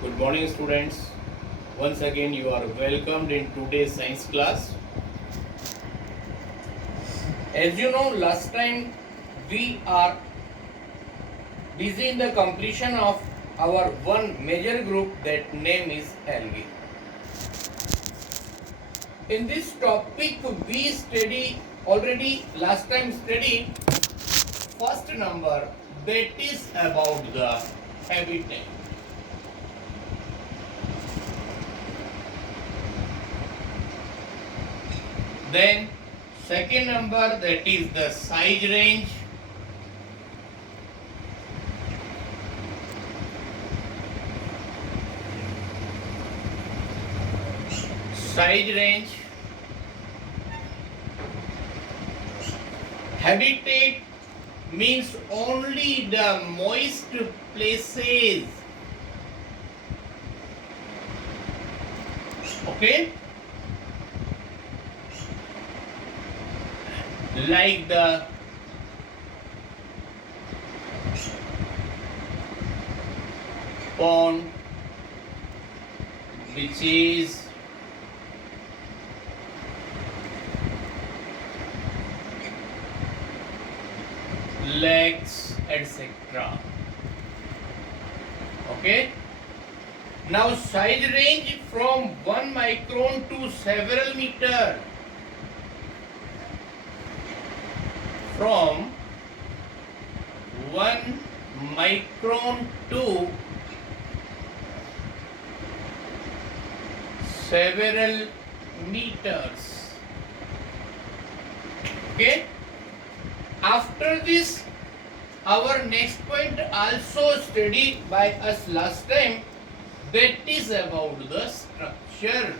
Good morning, students. Once again, you are welcomed in today's science class. As you know, last time we are busy in the completion of our one major group, that name is algae. In this topic, we study already last time studied first number, that is about the habitat. Then second number, that is the size range. Size range. Habitat means only the moist places. Okay? Like the pond, beaches, lakes, etc. Okay? Now size range from 1 micron to several meter. From 1 micron to several meters. Okay? After this, our next point also studied by us last time, that is about the structure.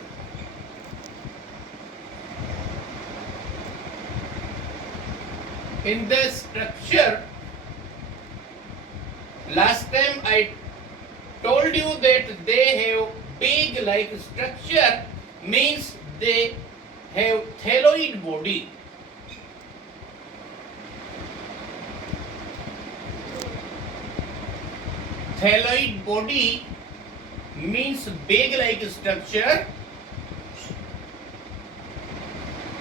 In the structure, last time I told you that they have big like structure, means they have thalloid body. Thalloid body means big like structure.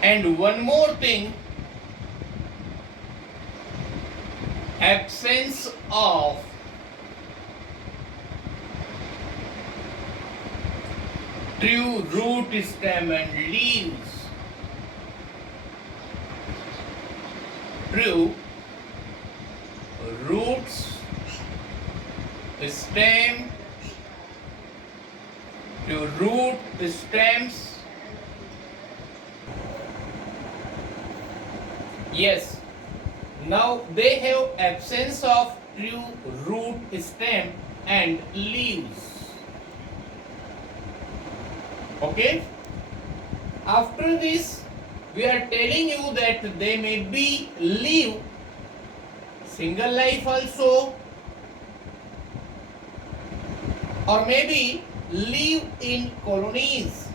And one more thing, absence of true root, stem and leaves. True roots, stem, true root, stems. Yes. Now they have absence of true root, stem and leaves. Okay? After this, we are telling you that they may be live single life also, or maybe live in colonies.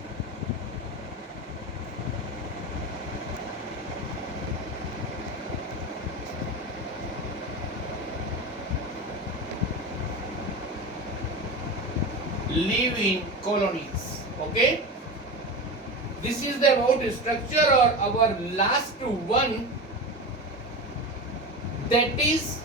Live in colonies. Okay? This is the about structure, or our last one, that is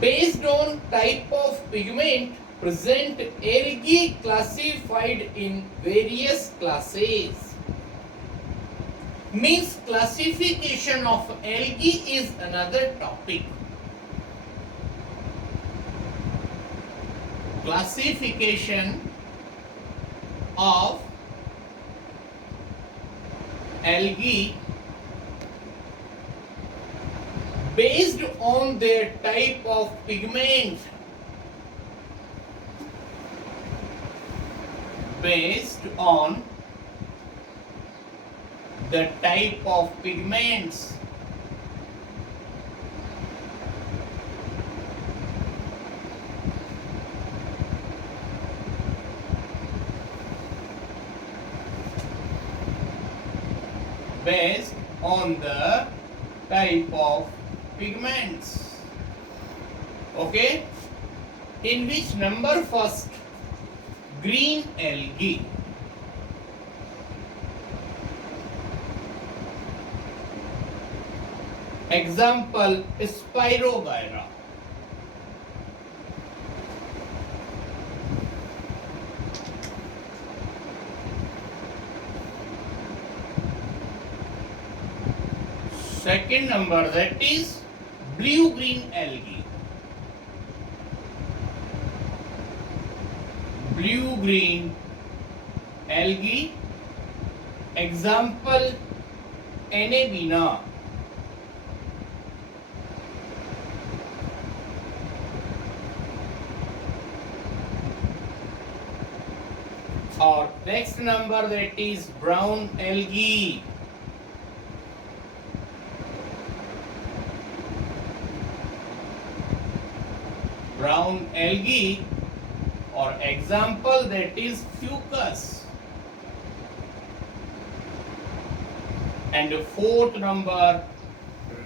based on type of pigment present, algae classified in various classes. Means classification of algae is another topic. Classification of algae based on their type of pigment. Based on the type of pigments. Based on the type of pigments. Okay? in which number first green algae. Example, Spirogyra. Second number, that is blue-green algae. Blue-green algae. Example, Anabina. Or next number, that is brown algae. Brown algae, or example, that is fucus. And fourth number,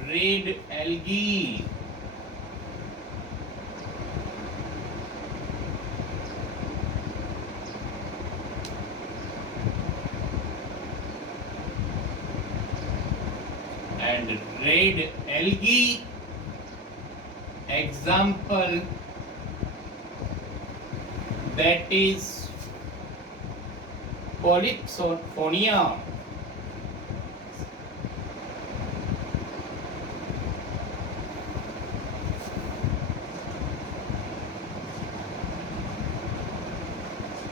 red algae. And red algae, example, that is Polypsophonia.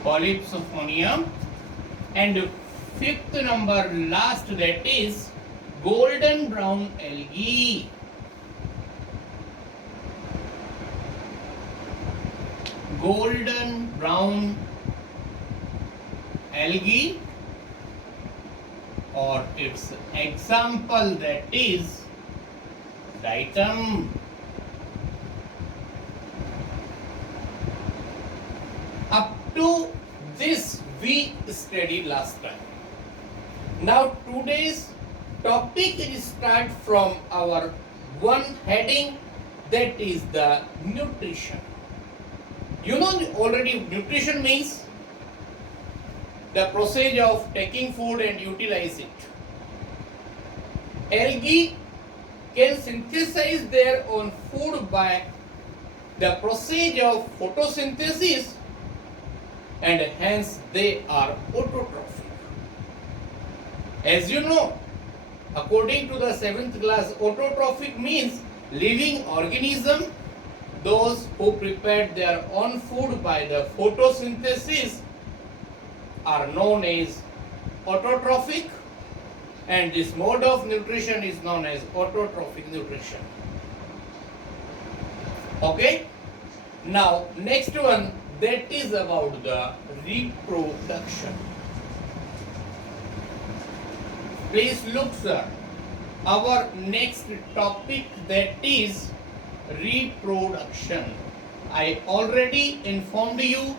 Polypsophonia. And fifth number, last, that is golden brown algae. Golden brown algae, or its example, that is diatom. Up to this we studied last time. Now today's topic is start from our one heading, that is the nutrition. You know already nutrition means the process of taking food and utilize it. Algae can synthesize their own food by the process of photosynthesis, and hence they are autotrophic. As you know, according to the 7th class, autotrophic means living organism. Those who prepared their own food by the photosynthesis are known as autotrophic, and this mode of nutrition is known as autotrophic nutrition. Okay? Now, next one, that is about the reproduction. Please look, sir. Our next topic, that is reproduction. I already informed you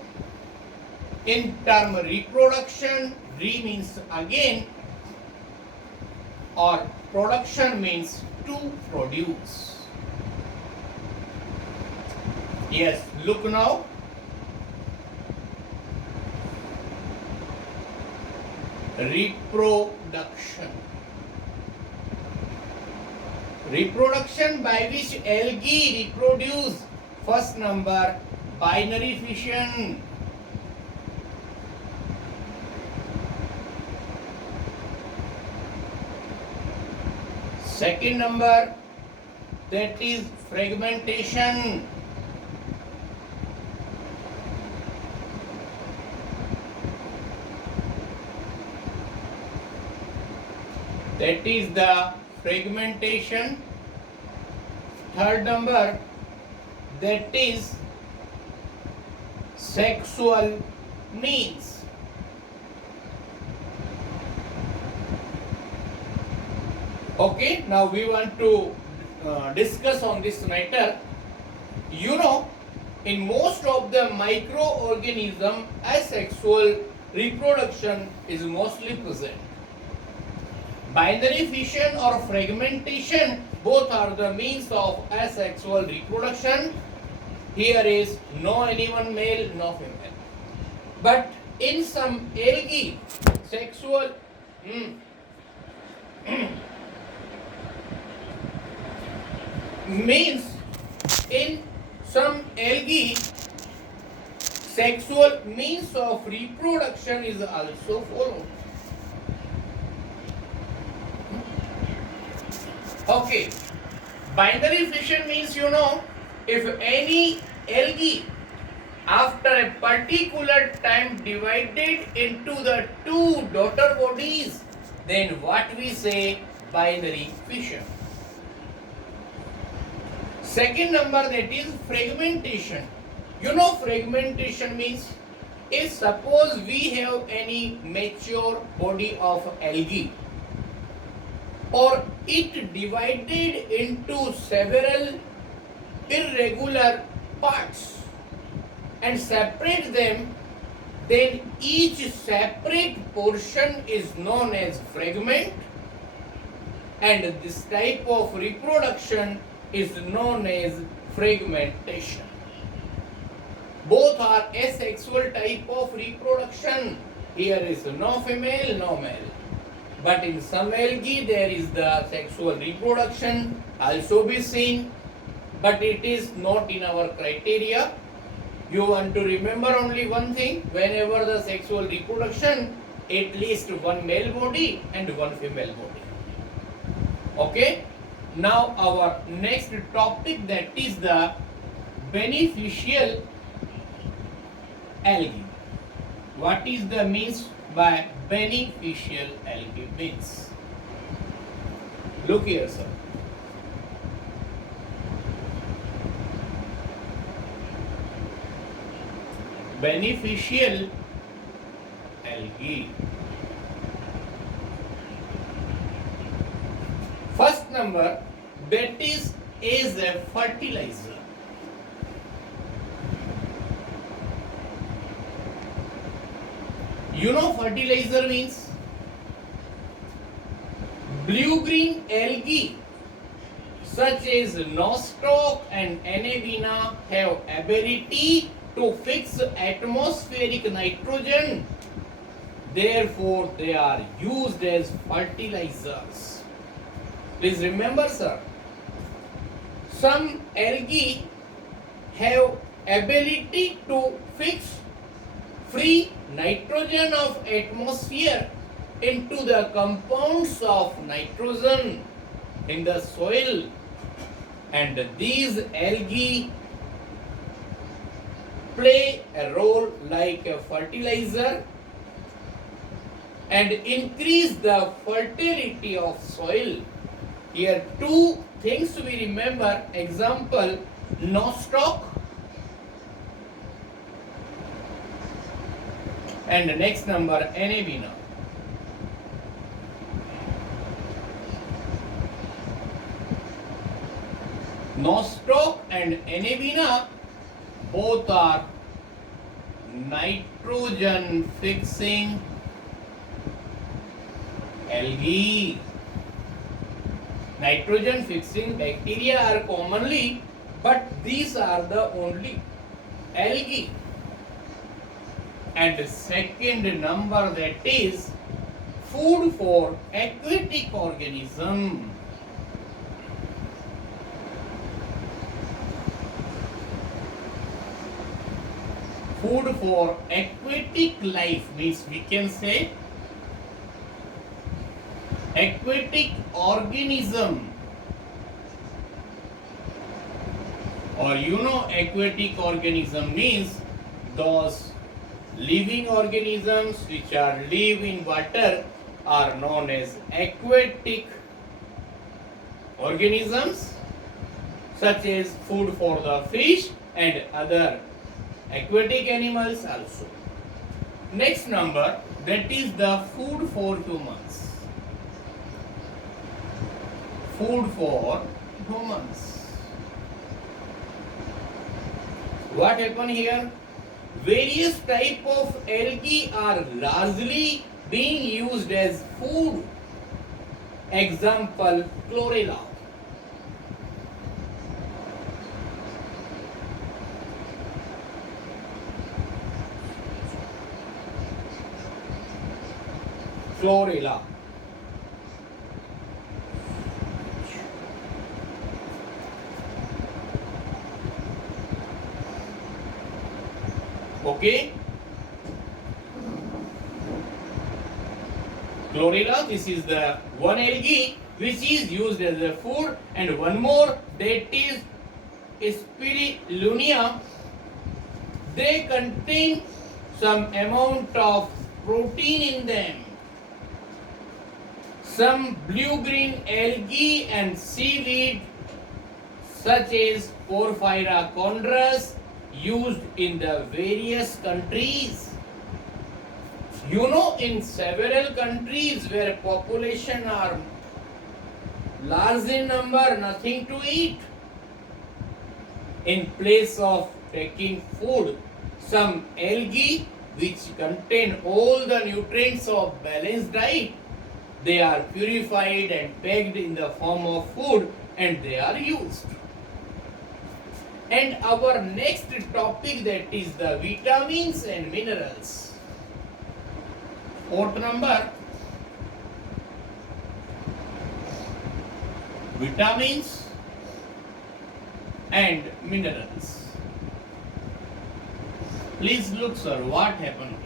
in term reproduction. Re means again, or production means to produce. Yes, look now. Reproduction. Reproduction by which algae reproduce. First number, binary fission. Second number, that is fragmentation. That is the fragmentation. Third number, that is sexual means. Okay, now we want to discuss on this matter. You know, in most of the microorganism, asexual reproduction is mostly present. Binary fission or fragmentation, both are the means of asexual reproduction. Here is no anyone male, no female. But in some algae, sexual means in some algae, sexual means of reproduction is also followed. Okay, binary fission means if any algae after a particular time divided into the two daughter bodies, then what we say binary fission. Second number, that is fragmentation. Fragmentation means if suppose we have any mature body of algae or it divided into several irregular parts and separate them, then each separate portion is known as fragment, and this type of reproduction is known as fragmentation. Both are asexual type of reproduction. Here is no female, no male. But in some algae there is the sexual reproduction also be seen, but it is not in our criteria. You want to remember only one thing: whenever the sexual reproduction, at least one male body and one female body. Okay? Now our next topic, that is the beneficial algae. What is the means by beneficial algae means? Look here, sir. Beneficial algae. First number, that is a fertilizer. Fertilizer means blue-green algae such as nostoc and Anabaena have ability to fix atmospheric nitrogen. Therefore, they are used as fertilizers. Please remember, sir, some algae have ability to fix free nitrogen of atmosphere into the compounds of nitrogen in the soil, and these algae play a role like a fertilizer and increase the fertility of soil. Here two things we remember. Example, nostoc, and the next number, Anabaena. Nostoc and Anabaena both are nitrogen fixing algae. Nitrogen fixing bacteria are commonly, but these are the only algae. And the second number, that is food for aquatic organism. Food for aquatic life means we can say aquatic organism, or aquatic organism means those living organisms which are live in water are known as aquatic organisms, such as food for the fish and other aquatic animals also. Next number, that is the food for humans. Food for humans. What happened here? Various type of algae are largely being used as food. Example, chlorella. chlorella. Okay. Chlorella, this is the one algae which is used as a food, and one more, that is Spirulina. They contain some amount of protein in them. Some blue-green algae and seaweed such as Porphyra chondrus used in the various countries. You know, in several countries where population are large in number, nothing to eat, in place of taking food, some algae which contain all the nutrients of balanced diet, they are purified and packed in the form of food, and they are used. And our next topic, that is the vitamins and minerals. Fourth number, vitamins and minerals. Please look, sir, what happened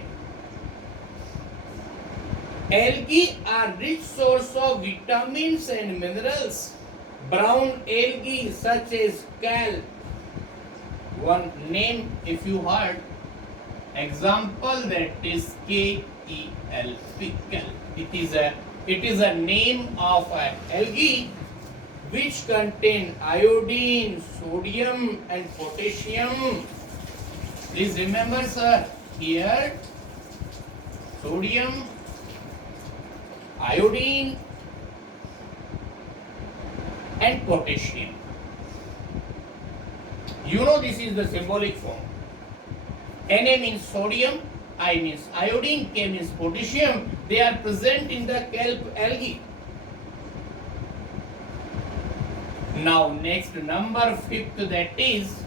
here. Algae are rich source of vitamins and minerals. Brown algae such as kelp, one name if you heard, example, that is KELP, kelp. It is a name of an algae which contain iodine, sodium and potassium. Please remember, sir, here sodium, iodine and potassium. You know, this is the symbolic form. Na means sodium, I means iodine, K means potassium. They are present in the kelp algae. Now next, number 5th, that is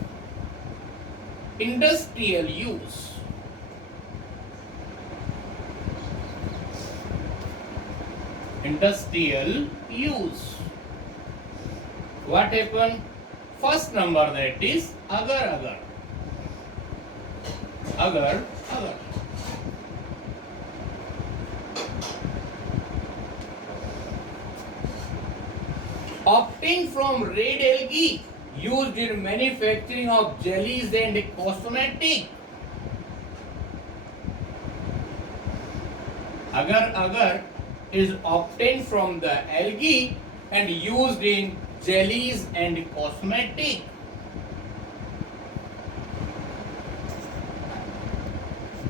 industrial use. Industrial use. What happened? First number, that is agar. Obtained from red algae, used in manufacturing of jellies and cosmetic. Agar is obtained from the algae and used in jellies and cosmetic.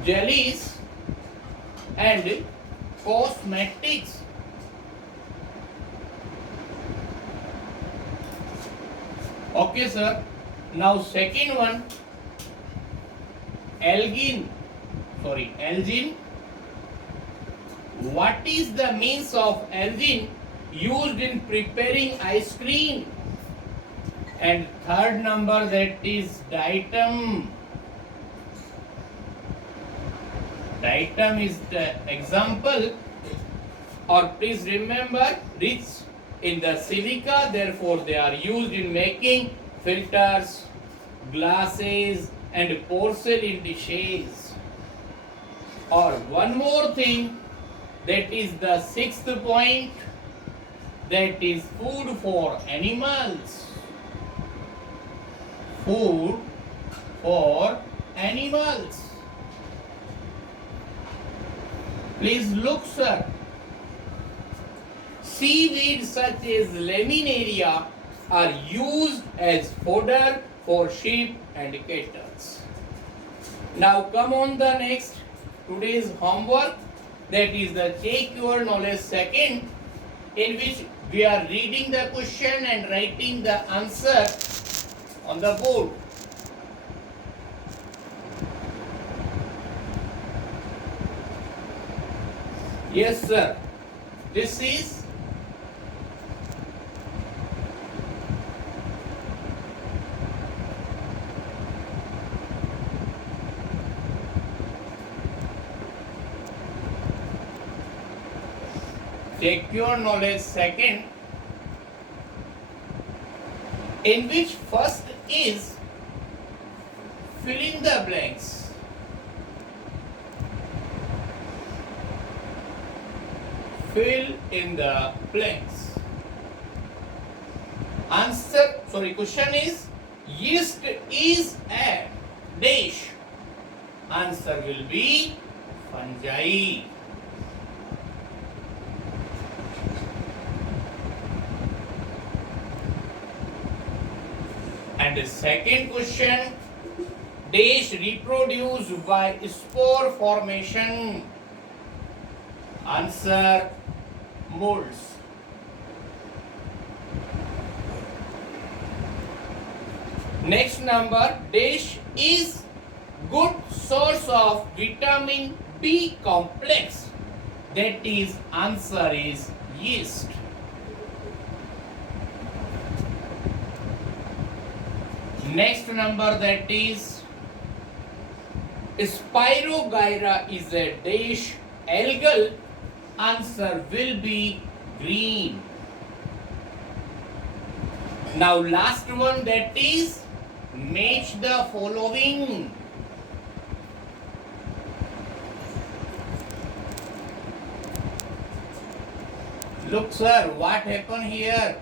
Jellies and cosmetics. Okay, sir. Now second one, algin. What is the means of algin used in preparing ice cream? And third number, that is diatom. Diatom is the example, or please remember, rich in the silica, therefore they are used in making filters, glasses and porcelain dishes. Or one more thing, that is the 6th point, that is food for animals. Food for animals. Please look, sir. Seaweed such as laminaria are used as fodder for sheep and cattle. Now come on the next, today's homework, that is the Check Your Knowledge second, in which we are reading the question and writing the answer on the board. Yes, sir. This is Take your knowledge second, in which first is fill in the blanks. Fill in the blanks. Question is, yeast is a dash. Answer will be fungi. And the second question, dash reproduce by spore formation. Answer, molds. Next number, dash is good source of vitamin B complex. That is, answer is yeast. Next number, that is Spirogyra is a dash algal. Answer will be green. Now last one, that is match the following. Look sir, what happened here?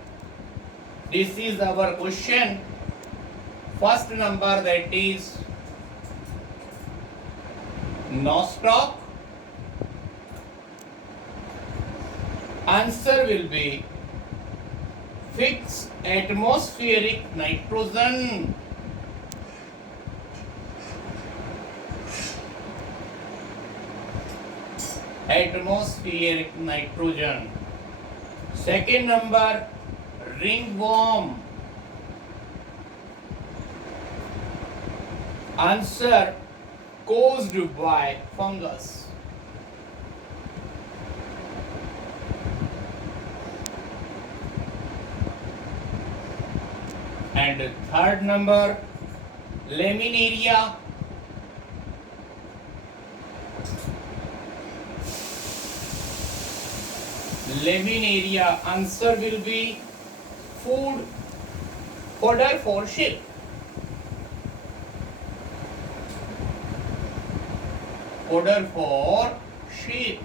This is our question. First number, that is nostoc. Answer will be fixed atmospheric nitrogen. Atmospheric nitrogen. Second number, ringworm. Answer, caused by fungus. And third number, laminaria. Laminaria. Answer will be food fodder for sheep. Fodder for sheep.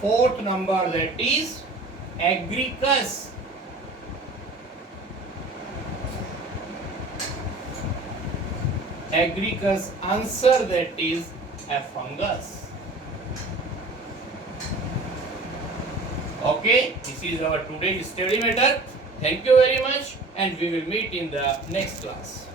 Fourth number, that is Agricus. Agricus. Answer, that is a fungus. Okay, this is our today's study matter. Thank you very much, and we will meet in the next class.